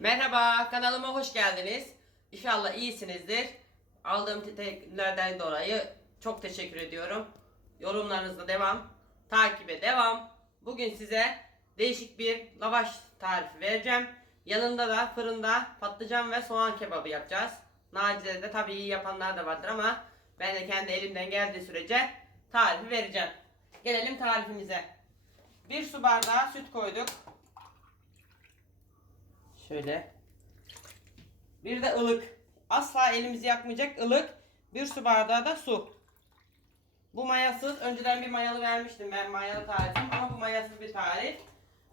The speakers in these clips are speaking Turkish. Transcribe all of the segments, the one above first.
Merhaba, kanalıma hoş geldiniz. İnşallah iyisinizdir. Aldığım tepkilerden dolayı çok teşekkür ediyorum. Yorumlarınızda devam, takibe devam. Bugün size değişik bir lavaş tarifi vereceğim. Yanında da fırında patlıcan ve soğan kebabı yapacağız. Nacide'de tabii iyi yapanlar da vardır ama ben de kendi elimden geldiği sürece tarifi vereceğim. Gelelim tarifimize. Bir su bardağı süt koyduk. Şöyle. Bir de ılık. Asla elimizi yakmayacak ılık. Bir su bardağı da su. Bu mayasız. Önceden bir mayalı vermiştim ben mayalı tarifim ama bu mayasız bir tarif.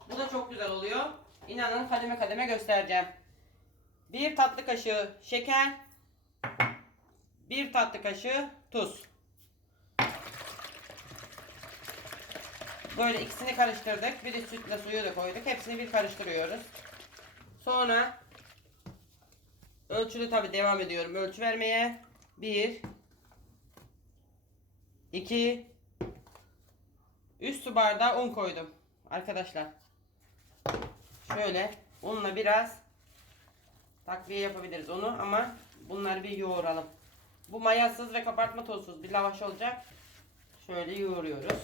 Bu da çok güzel oluyor. İnanın kademe kademe göstereceğim. Bir tatlı kaşığı şeker. Bir tatlı kaşığı tuz. Böyle ikisini karıştırdık. Bir de sütle suyu da koyduk. Hepsini bir karıştırıyoruz. Sonra ölçülü tabi devam ediyorum ölçü vermeye. 1 2 3 su bardağı un koydum arkadaşlar. Şöyle unla biraz takviye yapabiliriz onu ama bunları bir yoğuralım. Bu mayasız ve kabartma tozsuz bir lavaş olacak. Şöyle yoğuruyoruz.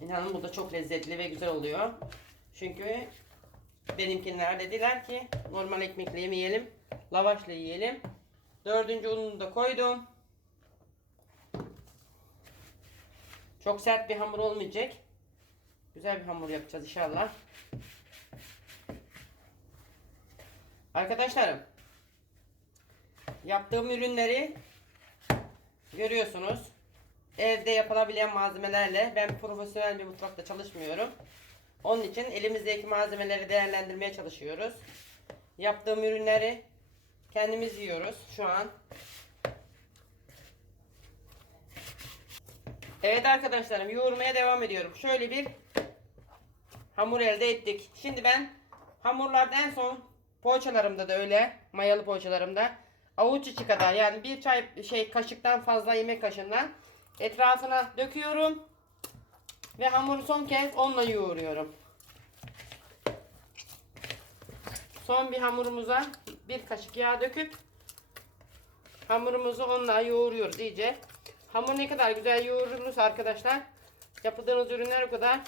İnanın bu da çok lezzetli ve güzel oluyor. Çünkü benimkiler dediler ki normal ekmekle yemeyelim. Lavaşla yiyelim. Dördüncü ununu da koydum. Çok sert bir hamur olmayacak. Güzel bir hamur yapacağız inşallah. Arkadaşlarım. Yaptığım ürünleri görüyorsunuz. Evde yapılabilen malzemelerle ben profesyonel bir mutfakta çalışmıyorum. Onun için elimizdeki malzemeleri değerlendirmeye çalışıyoruz. Yaptığım ürünleri kendimiz yiyoruz şu an. Evet arkadaşlarım yoğurmaya devam ediyorum. Şöyle bir hamur elde ettik. Şimdi ben hamurlarda en son poğaçalarımda da öyle mayalı poğaçalarımda avuç içi kadar yani bir çay şey kaşıktan fazla yemek kaşığından etrafına döküyorum ve hamuru son kez onunla yoğuruyorum. Son bir hamurumuza bir kaşık yağ döküp hamurumuzu onunla yoğuruyoruz iyice. Hamur ne kadar güzel yoğurulursa arkadaşlar yaptığınız ürünler o kadar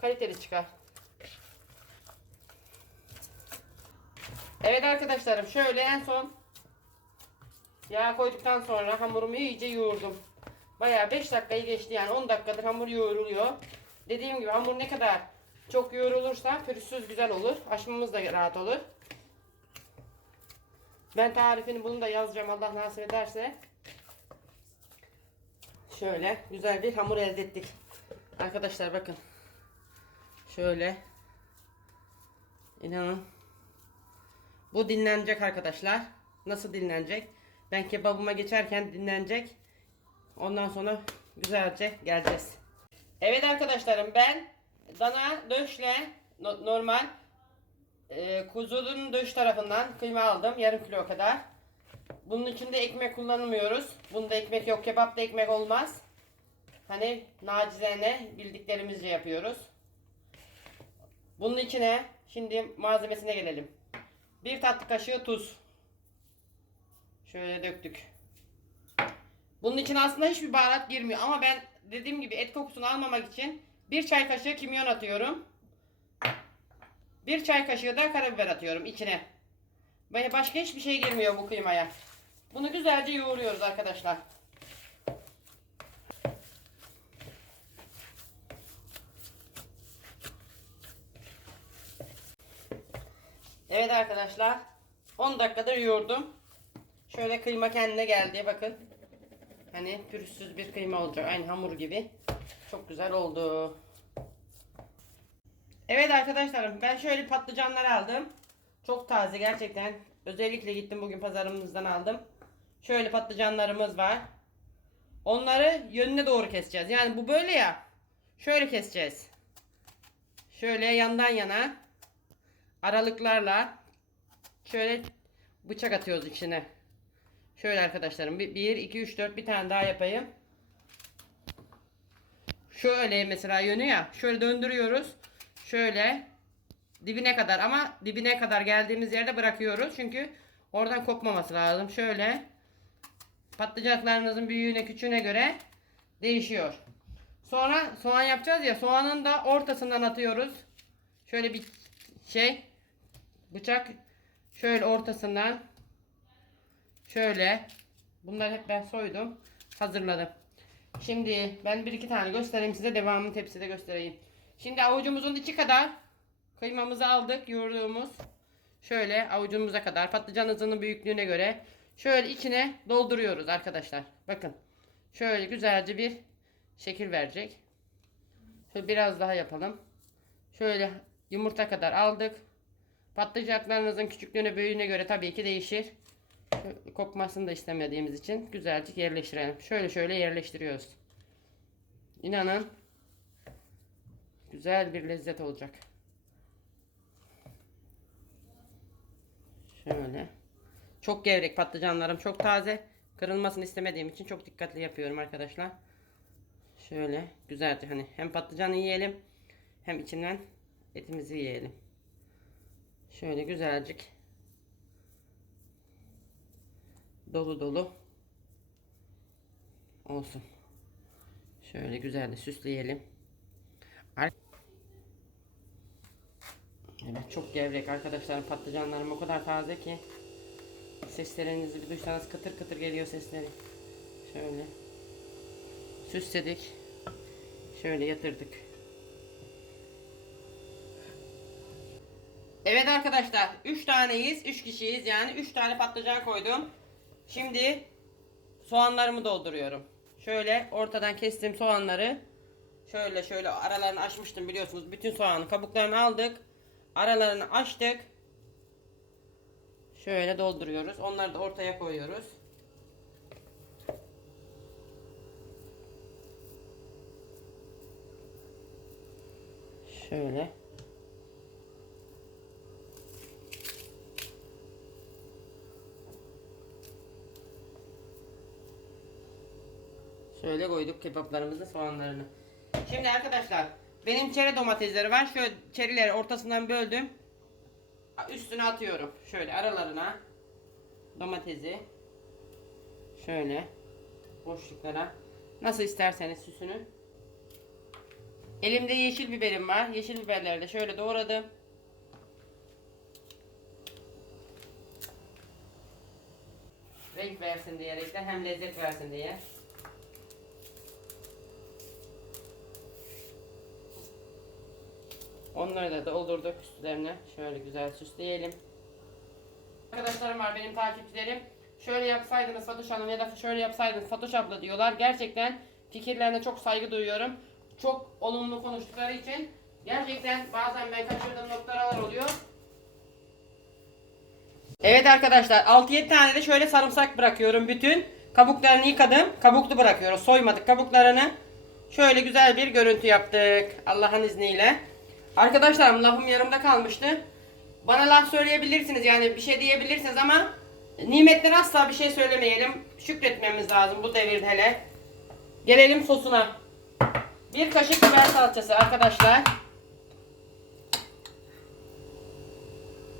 kaliteli çıkar. Evet arkadaşlarım şöyle en son yağ koyduktan sonra hamurumu iyice yoğurdum. Bayağı 5 dakikayı geçti yani 10 dakikadır hamur yoğruluyor. Dediğim gibi hamur ne kadar çok yoğrulursa pürüzsüz güzel olur. Açmamız da rahat olur. Ben tarifini bunu da yazacağım Allah nasip ederse. Şöyle güzel bir hamur elde ettik. Arkadaşlar bakın. Şöyle. İnanın. Bu dinlenecek arkadaşlar. Nasıl dinlenecek? Ben kebabıma geçerken dinlenecek. Ondan sonra güzelce geleceğiz. Evet arkadaşlarım ben dana döşle no- normal e, kuzunun döş tarafından kıyma aldım. Yarım kilo kadar. Bunun içinde ekmek kullanmıyoruz. Bunda ekmek yok. Kebapta ekmek olmaz. Hani nacizane bildiklerimizce yapıyoruz. Bunun içine şimdi malzemesine gelelim. Bir tatlı kaşığı tuz. Şöyle döktük. Bunun için aslında hiçbir baharat girmiyor ama ben dediğim gibi et kokusunu almamak için bir çay kaşığı kimyon atıyorum. Bir çay kaşığı da karabiber atıyorum içine. Başka hiçbir şey girmiyor bu kıymaya. Bunu güzelce yoğuruyoruz arkadaşlar. Evet arkadaşlar. 10 dakikadır yoğurdum. Şöyle kıyma kendine geldi bakın. Hani pürüzsüz bir kıyma olacak. Aynı hamur gibi. Çok güzel oldu. Evet arkadaşlarım ben şöyle patlıcanlar aldım. Çok taze gerçekten. Özellikle gittim bugün pazarımızdan aldım. Şöyle patlıcanlarımız var. Onları yönüne doğru keseceğiz. Yani bu böyle ya. Şöyle keseceğiz. Şöyle yandan yana aralıklarla şöyle bıçak atıyoruz içine. Şöyle arkadaşlarım 1 2 3 4 bir tane daha yapayım. Şöyle mesela yönü ya. Şöyle döndürüyoruz. Şöyle dibine kadar ama dibine kadar geldiğimiz yerde bırakıyoruz. Çünkü oradan kopmaması lazım. Şöyle patlıcanlarınızın büyüğüne küçüğüne göre değişiyor. Sonra soğan yapacağız ya soğanın da ortasından atıyoruz. Şöyle bir şey bıçak şöyle ortasından şöyle bunları hep ben soydum hazırladım. Şimdi ben bir iki tane göstereyim size devamını tepside göstereyim. Şimdi avucumuzun içi kadar kıymamızı aldık yoğurduğumuz. Şöyle avucumuza kadar patlıcan hızının büyüklüğüne göre şöyle içine dolduruyoruz arkadaşlar. Bakın şöyle güzelce bir şekil verecek. Şöyle biraz daha yapalım. Şöyle yumurta kadar aldık. Patlıcanlarınızın küçüklüğüne büyüğüne göre tabii ki değişir. Kopmasını da istemediğimiz için güzelce yerleştirelim. Şöyle şöyle yerleştiriyoruz. İnanın güzel bir lezzet olacak. Şöyle. Çok gevrek patlıcanlarım çok taze. Kırılmasını istemediğim için çok dikkatli yapıyorum arkadaşlar. Şöyle güzelce hani hem patlıcanı yiyelim hem içinden etimizi yiyelim. Şöyle güzelcik dolu dolu olsun. Şöyle güzel de süsleyelim. Evet çok gevrek arkadaşlar patlıcanlarım o kadar taze ki seslerinizi bir duysanız kıtır kıtır geliyor sesleri. Şöyle süsledik. Şöyle yatırdık. Evet arkadaşlar 3 taneyiz 3 kişiyiz yani 3 tane patlıcan koydum. Şimdi soğanlarımı dolduruyorum. Şöyle ortadan kestiğim soğanları şöyle şöyle aralarını açmıştım biliyorsunuz. Bütün soğanın kabuklarını aldık. Aralarını açtık. Şöyle dolduruyoruz. Onları da ortaya koyuyoruz. Şöyle. Şöyle koyduk kebaplarımızı, soğanlarını. Şimdi arkadaşlar benim çeri domatesleri var. Şöyle çerileri ortasından böldüm. Üstüne atıyorum. Şöyle aralarına domatesi. Şöyle boşluklara. Nasıl isterseniz süsünü. Elimde yeşil biberim var. Yeşil biberleri de şöyle doğradım. Renk versin diyerekten hem lezzet versin diye. Onları da doldurduk üstlerine. Şöyle güzel süsleyelim. Arkadaşlarım var benim takipçilerim. Şöyle yapsaydınız Fatoş Hanım ya da şöyle yapsaydınız Fatoş abla diyorlar. Gerçekten fikirlerine çok saygı duyuyorum. Çok olumlu konuştukları için. Gerçekten bazen ben kaçırdığım noktalar oluyor. Evet arkadaşlar 6-7 tane de şöyle sarımsak bırakıyorum bütün. Kabuklarını yıkadım. Kabuklu bırakıyoruz. Soymadık kabuklarını. Şöyle güzel bir görüntü yaptık. Allah'ın izniyle. Arkadaşlarım lafım yarımda kalmıştı. Bana laf söyleyebilirsiniz yani bir şey diyebilirsiniz ama nimetten asla bir şey söylemeyelim. Şükretmemiz lazım bu devirde hele. Gelelim sosuna. Bir kaşık biber salçası arkadaşlar.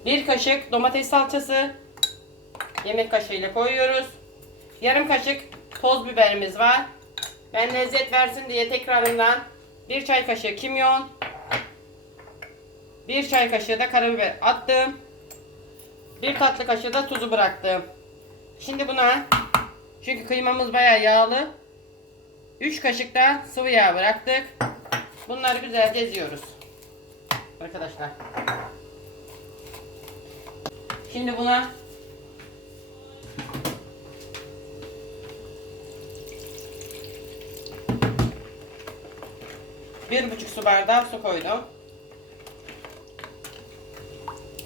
Bir kaşık domates salçası. Yemek kaşığıyla koyuyoruz. Yarım kaşık toz biberimiz var. Ben lezzet versin diye tekrarından bir çay kaşığı kimyon. Bir çay kaşığı da karabiber attım. Bir tatlı kaşığı da tuzu bıraktım. Şimdi buna çünkü kıymamız bayağı yağlı. 3 kaşık da sıvı yağ bıraktık. Bunları güzelce eziyoruz. Arkadaşlar. Şimdi buna bir buçuk su bardağı su koydum.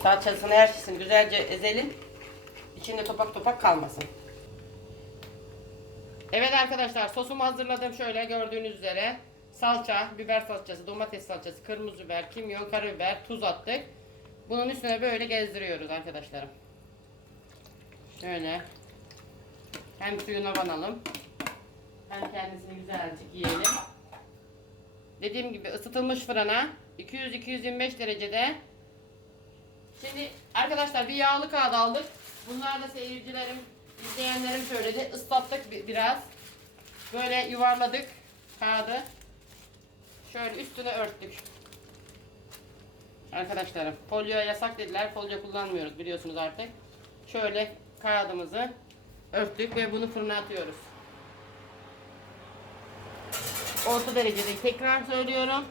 Salçasını her şeysini güzelce ezelim. İçinde topak topak kalmasın. Evet arkadaşlar sosumu hazırladım şöyle gördüğünüz üzere. Salça, biber salçası, domates salçası, kırmızı biber, kimyon, karabiber, tuz attık. Bunun üstüne böyle gezdiriyoruz arkadaşlarım. Şöyle. Hem suyuna banalım. Hem kendisini güzelce yiyelim. Dediğim gibi ısıtılmış fırına 200-225 derecede Şimdi arkadaşlar bir yağlı kağıt aldık. Bunlar da seyircilerim, izleyenlerim söyledi. Islattık bi- biraz. Böyle yuvarladık kağıdı. Şöyle üstüne örttük. Arkadaşlarım folyo yasak dediler. Folyo kullanmıyoruz biliyorsunuz artık. Şöyle kağıdımızı örttük ve bunu fırına atıyoruz. Orta derecede tekrar söylüyorum.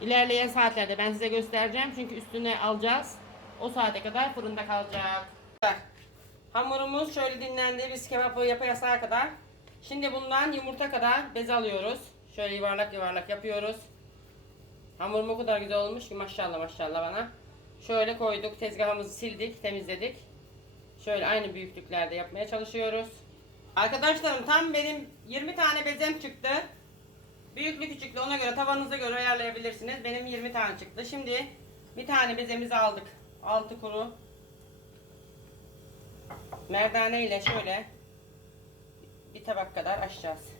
İlerleyen saatlerde ben size göstereceğim. Çünkü üstüne alacağız. O saate kadar fırında kalacak. Hamurumuz şöyle dinlendi. Biz kebabı yapasaya kadar. Şimdi bundan yumurta kadar bez alıyoruz. Şöyle yuvarlak yuvarlak yapıyoruz. Hamurum o kadar güzel olmuş ki maşallah maşallah bana. Şöyle koyduk. Tezgahımızı sildik, temizledik. Şöyle aynı büyüklüklerde yapmaya çalışıyoruz. Arkadaşlarım tam benim 20 tane bezem çıktı. Büyüklü küçüklü ona göre tavanınıza göre ayarlayabilirsiniz. Benim 20 tane çıktı. Şimdi bir tane bezemizi aldık. Altı kuru. Merdane ile şöyle bir tabak kadar açacağız.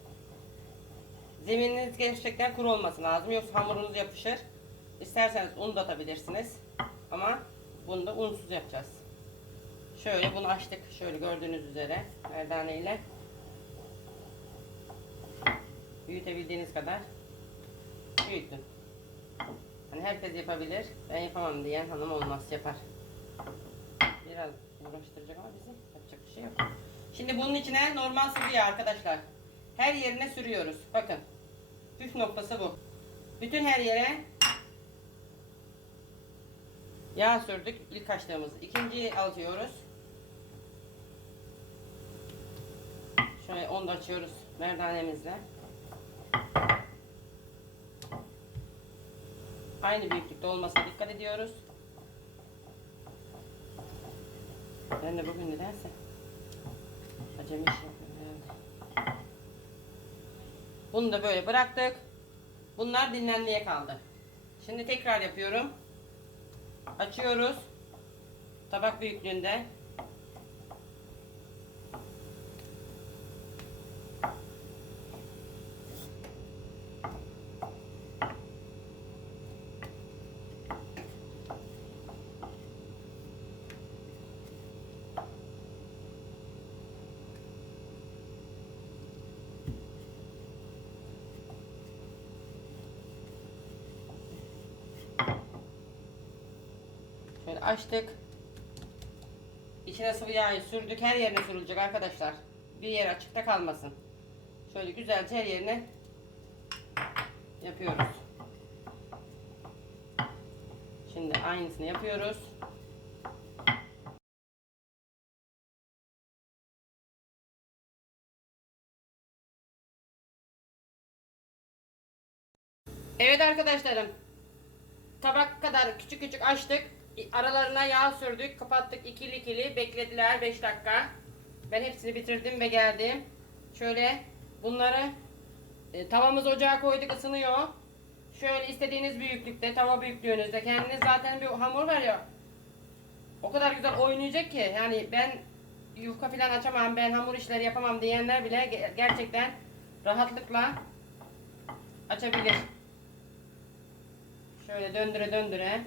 Zemininiz gerçekten kuru olması lazım. Yoksa hamurunuz yapışır. İsterseniz un da atabilirsiniz. Ama bunu da unsuz yapacağız. Şöyle bunu açtık. Şöyle gördüğünüz üzere merdane ile. Büyütebildiğiniz kadar büyütün. Hani herkes yapabilir. Ben yapamam diyen hanım olmaz yapar. Biraz uğraştıracak ama bizim yapacak bir şey yok. Şimdi bunun içine normal sıvı arkadaşlar. Her yerine sürüyoruz. Bakın. Püf noktası bu. Bütün her yere yağ sürdük ilk açtığımız. İkinciyi atıyoruz. Şöyle onu da açıyoruz merdanemizle. Aynı büyüklükte olmasına dikkat ediyoruz. Ben de bugün nedense acemi iş herhalde. Bunu da böyle bıraktık. Bunlar dinlenmeye kaldı. Şimdi tekrar yapıyorum. Açıyoruz. Tabak büyüklüğünde. Şöyle açtık. İçine sıvı yağı sürdük. Her yerine sürülecek arkadaşlar. Bir yer açıkta kalmasın. Şöyle güzelce her yerine yapıyoruz. Şimdi aynısını yapıyoruz. Evet arkadaşlarım. Tabak kadar küçük küçük açtık. Aralarına yağ sürdük. Kapattık ikili ikili. Beklediler 5 dakika. Ben hepsini bitirdim ve geldim. Şöyle bunları e, tavamız ocağa koyduk ısınıyor. Şöyle istediğiniz büyüklükte tava büyüklüğünüzde kendiniz zaten bir hamur var ya. O kadar güzel oynayacak ki yani ben yufka falan açamam ben hamur işleri yapamam diyenler bile ge- gerçekten rahatlıkla açabilir. Şöyle döndüre döndüre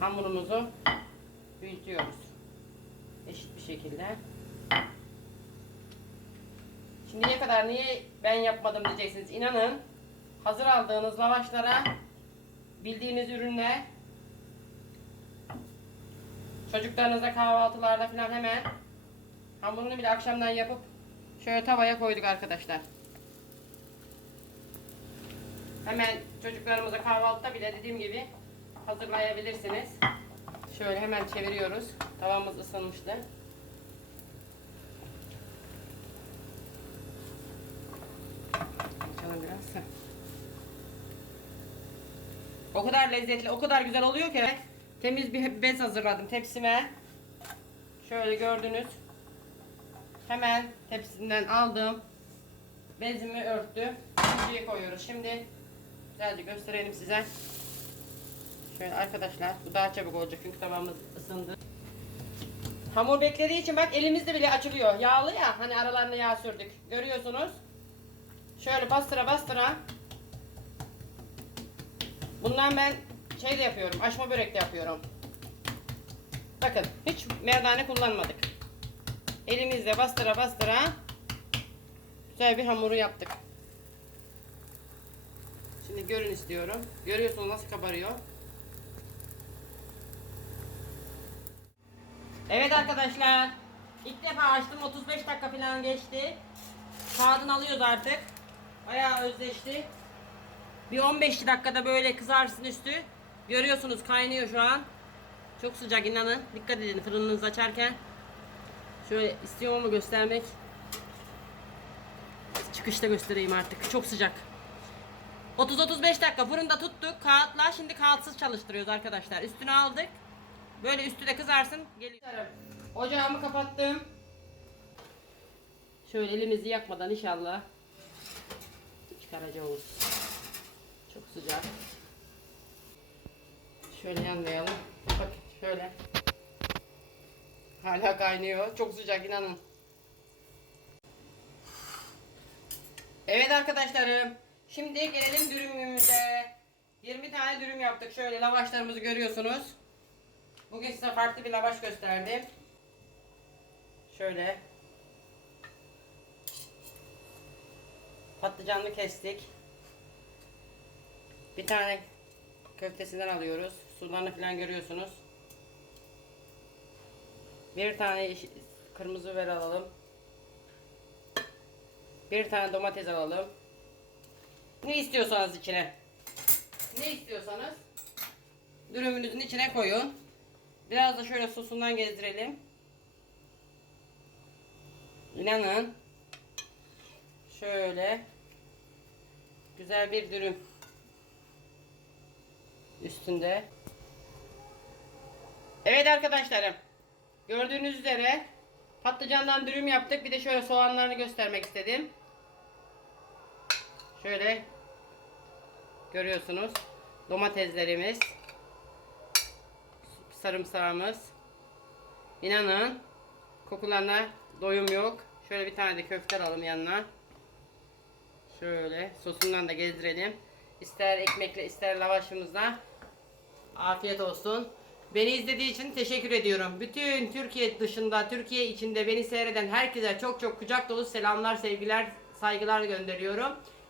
hamurumuzu büyütüyoruz. Eşit bir şekilde. Şimdiye kadar niye ben yapmadım diyeceksiniz. İnanın hazır aldığınız lavaşlara bildiğiniz ürünle çocuklarınıza kahvaltılarda falan hemen hamurunu bile akşamdan yapıp şöyle tavaya koyduk arkadaşlar. Hemen çocuklarımıza kahvaltıda bile dediğim gibi hazırlayabilirsiniz. Şöyle hemen çeviriyoruz. Tavamız ısınmıştı. Açalım biraz. O kadar lezzetli, o kadar güzel oluyor ki. Temiz bir bez hazırladım tepsime. Şöyle gördünüz. Hemen tepsinden aldım. Bezimi örttü. İkinciye koyuyoruz. Şimdi güzelce gösterelim size. Şöyle arkadaşlar bu daha çabuk olacak çünkü tavamız ısındı. Hamur beklediği için bak elimizde bile açılıyor. Yağlı ya hani aralarına yağ sürdük. Görüyorsunuz. Şöyle bastıra bastıra. Bundan ben şey de yapıyorum. Açma börek de yapıyorum. Bakın hiç merdane kullanmadık. Elimizle bastıra bastıra güzel bir hamuru yaptık. Şimdi görün istiyorum. Görüyorsunuz nasıl kabarıyor. Evet arkadaşlar. İlk defa açtım. 35 dakika falan geçti. Kağıdını alıyoruz artık. Bayağı özleşti. Bir 15 dakikada böyle kızarsın üstü. Görüyorsunuz kaynıyor şu an. Çok sıcak inanın. Dikkat edin fırınınızı açarken. Şöyle istiyorum ama göstermek. Çıkışta göstereyim artık. Çok sıcak. 30-35 dakika fırında tuttuk kağıtla. Şimdi kağıtsız çalıştırıyoruz arkadaşlar. Üstünü aldık. Böyle üstü de kızarsın. Geliyor. Ocağımı kapattım. Şöyle elimizi yakmadan inşallah çıkaracağız. Çok sıcak. Şöyle yanmayalım. Bakın şöyle. Hala kaynıyor. Çok sıcak inanın. Evet arkadaşlarım. Şimdi gelelim dürümümüze. 20 tane dürüm yaptık. Şöyle lavaşlarımızı görüyorsunuz. Bugün size farklı bir lavaş gösterdim. Şöyle. Patlıcanlı kestik. Bir tane köftesinden alıyoruz. Sularını falan görüyorsunuz. Bir tane kırmızı biber alalım. Bir tane domates alalım. Ne istiyorsanız içine. Ne istiyorsanız dürümünüzün içine koyun. Biraz da şöyle sosundan gezdirelim. İnanın. Şöyle güzel bir dürüm üstünde. Evet arkadaşlarım. Gördüğünüz üzere patlıcandan dürüm yaptık. Bir de şöyle soğanlarını göstermek istedim. Şöyle görüyorsunuz. Domateslerimiz. Sarımsağımız. İnanın kokularına doyum yok. Şöyle bir tane de köfte alalım yanına. Şöyle sosundan da gezdirelim. İster ekmekle ister lavaşımızla. Afiyet olsun. Beni izlediği için teşekkür ediyorum. Bütün Türkiye dışında, Türkiye içinde beni seyreden herkese çok çok kucak dolu selamlar, sevgiler, saygılar gönderiyorum.